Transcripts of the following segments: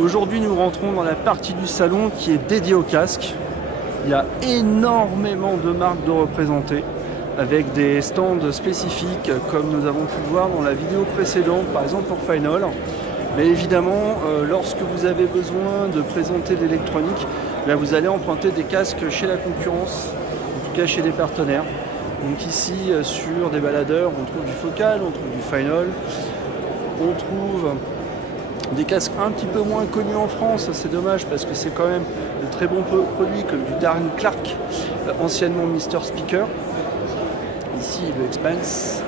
Aujourd'hui, nous rentrons dans la partie du salon qui est dédiée au casque. Il y a énormément de marques de représentées avec des stands spécifiques comme nous avons pu le voir dans la vidéo précédente, par exemple pour Final. Mais évidemment, lorsque vous avez besoin de présenter de l'électronique, vous allez emprunter des casques chez la concurrence, en tout cas chez des partenaires. Donc ici, sur des baladeurs, on trouve du Focal, on trouve du Final, on trouve des casques un petit peu moins connus en France. C'est dommage parce que c'est quand même de très bons produits comme du Darren Clark, anciennement Mr Speaker. Ici, le Expanse,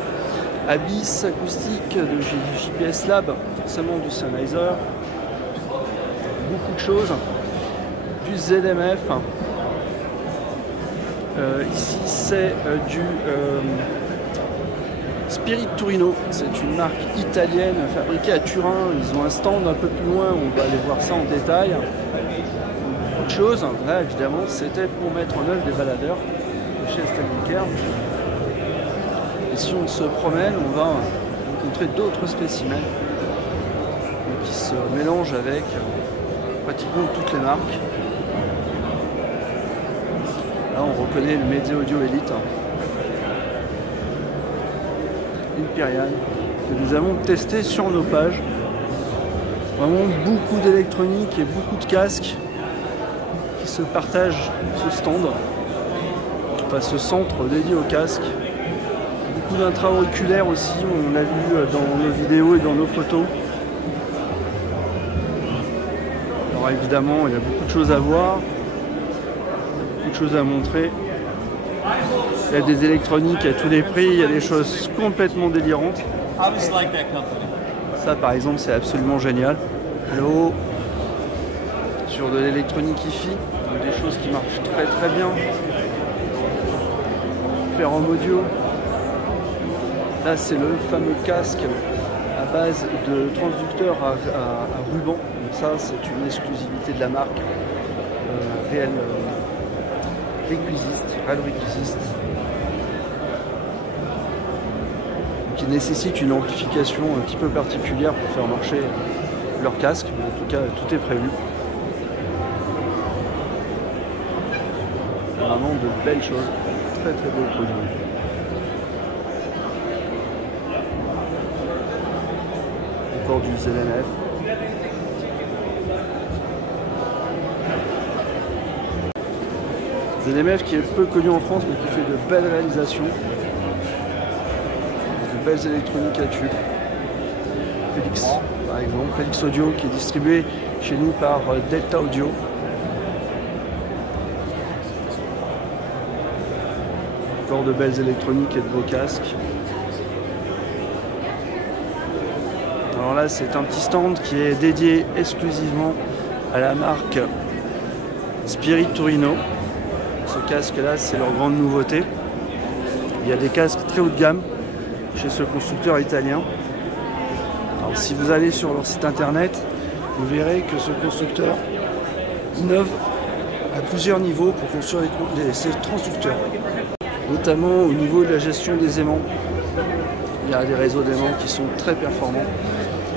Abyss acoustique de JPS Lab, forcément du Sennheiser, beaucoup de choses, du ZMF. Ici, c'est du Spirit Torino, c'est une marque italienne fabriquée à Turin. Ils ont un stand un peu plus loin, on va aller voir ça en détail. Autre chose, là évidemment, c'était pour mettre en œuvre des baladeurs de chez Stellantis. Et si on se promène, on va rencontrer d'autres spécimens qui se mélangent avec pratiquement toutes les marques. Là, on reconnaît le Meze Audio Elite, Imperial, que nous avons testé sur nos pages. Vraiment beaucoup d'électronique et beaucoup de casques qui se partagent ce stand, enfin ce centre dédié aux casques. Beaucoup d'intra-auriculaires aussi, on l'a vu dans nos vidéos et dans nos photos. Alors évidemment, il y a beaucoup de choses à voir, beaucoup de choses à montrer. Il y a des électroniques à tous les prix, il y a des choses complètement délirantes. Ça par exemple, c'est absolument génial. Là-haut, sur de l'électronique hi-fi, des choses qui marchent très très bien. Ferrum Audio. Là, c'est le fameux casque à base de transducteur à ruban. Donc ça, c'est une exclusivité de la marque Real Requisist, qui nécessite une amplification un petit peu particulière pour faire marcher leur casque. Mais en tout cas, tout est prévu. Vraiment de belles choses, très très beaux produits. Encore du ZMF. ZMF qui est peu connu en France mais qui fait de belles réalisations, de belles électroniques à tube. Felix par exemple, Felix Audio qui est distribué chez nous par Delta Audio. Encore de belles électroniques et de beaux casques. Alors là, c'est un petit stand qui est dédié exclusivement à la marque Spirit Torino. Ce casque-là, c'est leur grande nouveauté. Il y a des casques très haut de gamme chez ce constructeur italien. Alors, si vous allez sur leur site internet, vous verrez que ce constructeur innove à plusieurs niveaux pour construire ces transducteurs. Notamment au niveau de la gestion des aimants. Il y a des réseaux d'aimants qui sont très performants.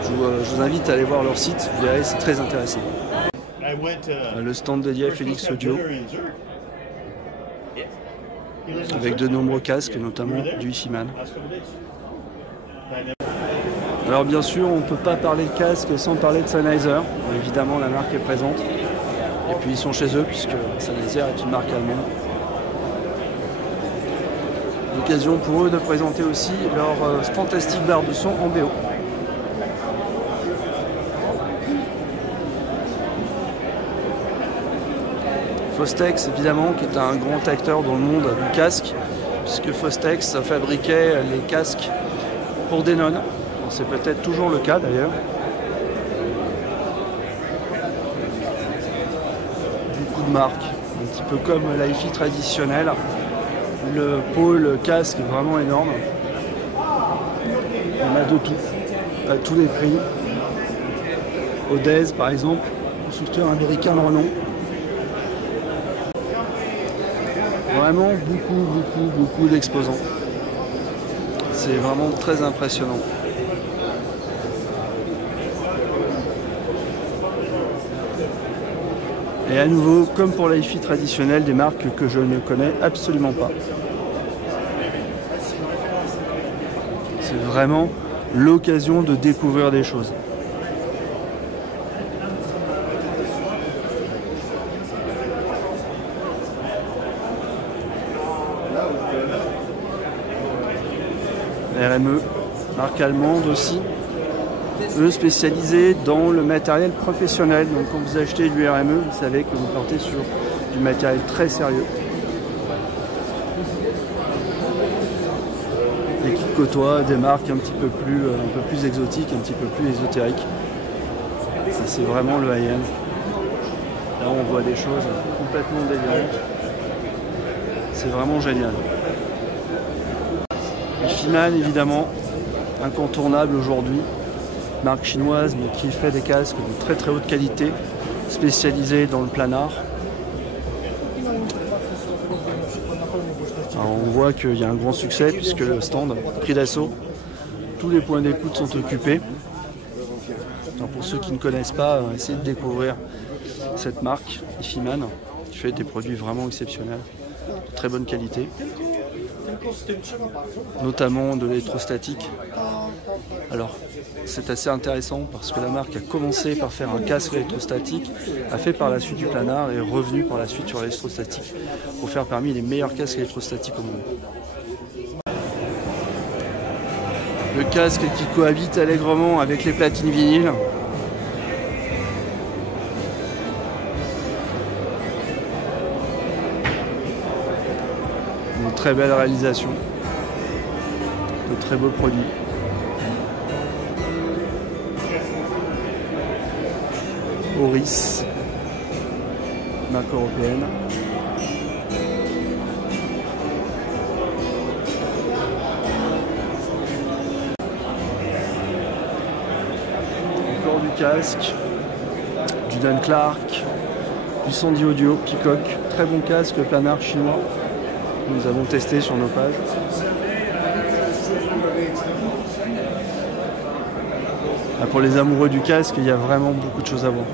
Je vous invite à aller voir leur site, vous verrez, c'est très intéressant. Le stand dédié à Felix Audio, avec de nombreux casques, notamment du hi-fi-man. Alors bien sûr, on ne peut pas parler de casque sans parler de Sennheiser. Évidemment, la marque est présente. Et puis ils sont chez eux, puisque Sennheiser est une marque allemande. L'occasion pour eux de présenter aussi leur fantastique barre de son en BO. Fostex évidemment qui est un grand acteur dans le monde du casque, puisque Fostex fabriquait les casques pour Denon. C'est peut-être toujours le cas d'ailleurs. Beaucoup de marques, un petit peu comme la hi-fi traditionnelle. Le pôle casque est vraiment énorme. On a de tout, à tous les prix. Odez par exemple, constructeur américain de renom. Vraiment beaucoup d'exposants. C'est vraiment très impressionnant. Et à nouveau, comme pour la hi-fi traditionnelle, des marques que je ne connais absolument pas. C'est vraiment l'occasion de découvrir des choses. RME, marque allemande aussi, eux spécialisés dans le matériel professionnel. Donc quand vous achetez du RME, vous savez que vous partez sur du matériel très sérieux et qui côtoie des marques un peu plus exotiques, un petit peu plus ésotériques. Ça, c'est vraiment le high-end. Là on voit des choses complètement délirantes. C'est vraiment génial. Ifiman, évidemment, incontournable aujourd'hui, marque chinoise mais qui fait des casques de très très haute qualité, spécialisés dans le planar. Alors on voit qu'il y a un grand succès puisque le stand pris d'assaut, tous les points d'écoute sont occupés. Alors pour ceux qui ne connaissent pas, essayez de découvrir cette marque Ifiman qui fait des produits vraiment exceptionnels, de très bonne qualité. Notamment de l'électrostatique. Alors c'est assez intéressant parce que la marque a commencé par faire un casque électrostatique, a fait par la suite du planar et est revenu par la suite sur l'électrostatique pour faire parmi les meilleurs casques électrostatiques au monde. Le casque qui cohabite allègrement avec les platines vinyles. Une très belle réalisation, de très beaux produits. Oris, marque européenne. Encore du casque, du Dan Clark, du Sandy Audio, Peacock, très bon casque planar chinois. Nous avons testé sur nos pages. Ah, pour les amoureux du casque, il y a vraiment beaucoup de choses à voir.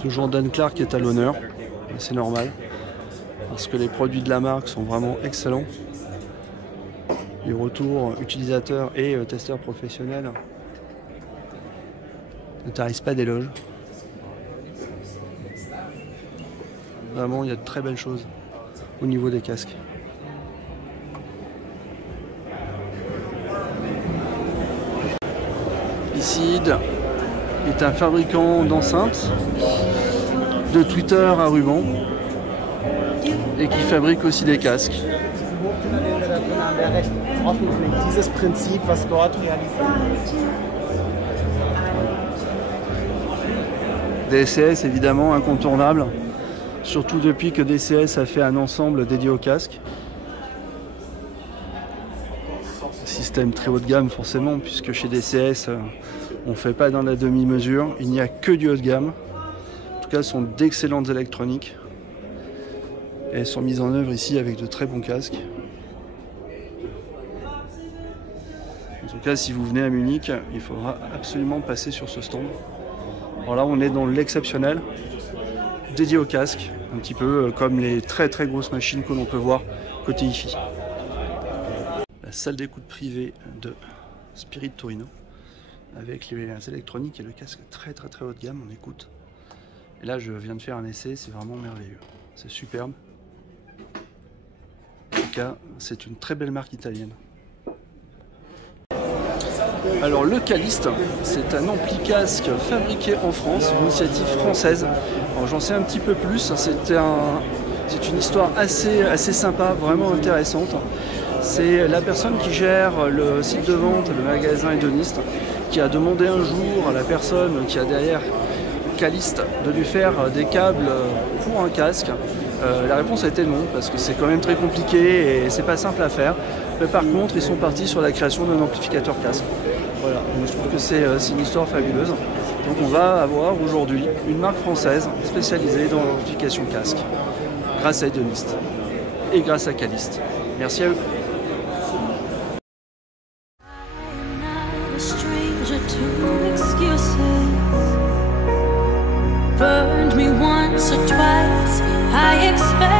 Toujours Dan Clark est à l'honneur, c'est normal. Parce que les produits de la marque sont vraiment excellents. Les retours utilisateurs et testeurs professionnels ne tarissent pas d'éloges. Vraiment, il y a de très belles choses au niveau des casques. Icide est un fabricant d'enceintes, de tweeters à ruban, et qui fabrique aussi des casques. DCS évidemment incontournable, surtout depuis que DCS a fait un ensemble dédié au casque. Système très haut de gamme forcément, puisque chez DCS on ne fait pas dans la demi-mesure, il n'y a que du haut de gamme. En tout cas, ce sont d'excellentes électroniques. Et elles sont mises en œuvre ici avec de très bons casques. En tout cas, si vous venez à Munich, il faudra absolument passer sur ce stand. Alors là, on est dans l'exceptionnel, dédié au casque, un petit peu comme les très très grosses machines que l'on peut voir côté hi-fi. La salle d'écoute privée de Spirit Torino, avec les électroniques et le casque très très très haut de gamme, on écoute. Et là, je viens de faire un essai, c'est vraiment merveilleux, c'est superbe. En tout cas, c'est une très belle marque italienne. Alors le Caliste, c'est un ampli casque fabriqué en France, une initiative française. Alors j'en sais un petit peu plus, c'est une histoire assez sympa, vraiment intéressante. C'est la personne qui gère le site de vente, le magasin hédoniste, qui a demandé un jour à la personne qui a derrière Caliste de lui faire des câbles pour un casque. La réponse a été non, parce que c'est quand même très compliqué et c'est pas simple à faire. Mais par contre, ils sont partis sur la création d'un amplificateur casque. Voilà, donc je trouve que c'est une histoire fabuleuse. Donc on va avoir aujourd'hui une marque française spécialisée dans l'amplification casque, grâce à Hedonist et grâce à Caliste. Merci à eux. Burned me once or twice, I expect